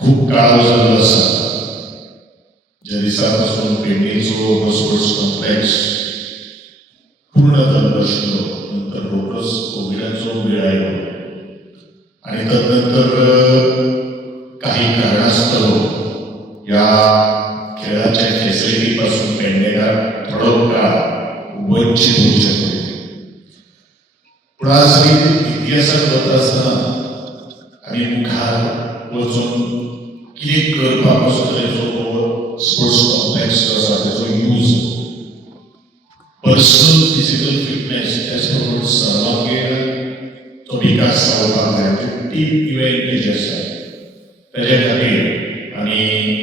खूप काळ झाला असा ज्या दिवसापासून पेडणेचो स्पोर्ट्स कॉम्प्लेक्स पूर्ण नष्ट नंतर रोखच कोविडाचो वेळ आयलो आणि तदनंतर काही कारणास्तव या खेळाच्या फॅसिलिटी पासून पेडणेकार थोडो काळ वंचित होऊ शकतो. पण आज इतिहासात वता आसतना आमी मुखार वचून कितें करपाक असो तरेचो स्पोर्ट्स कॉम्प्लेक्स आसा तेचो यूज पर्सनल फिजिकल फिटनेस त्याच बरोबर सर्वांगीण तो विकास जावपाक जाय. टीम इव्हेंट जे आसा तेज्या खातीर आनी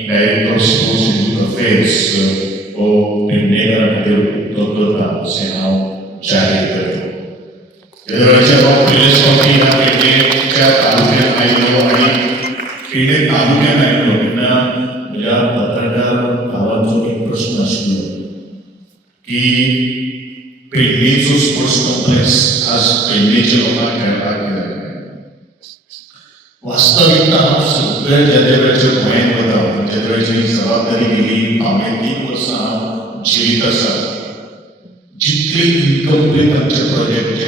director of sports youth affairs हो पेडणेकारा खातीर तो करता अशें हांव जाहीर करता. येदोळ्याच्या पयलेच फावटी ह्या पेडणेच्या तालुक्यांत आयलो आनी पेडणे तालुक्यांत आयलो तेन्ना म्हज्या पत्रकार भावाचो एक प्रश्न आशिल्लो की पेडणेचो स्पोर्ट्स कॉम्प्लेक्स आज पेडणेच्या लोकांक खेळपाक गेले. वास्तविकता हांव सगळ्या ज्या वेळाचेर गोंयांत वता ज्या वेळाची जबाबदारी गेली हांवें 3 वर्सां हांव जिवीत आसा जितले इनकम्प्लीट आमचे प्रोजेक्ट जे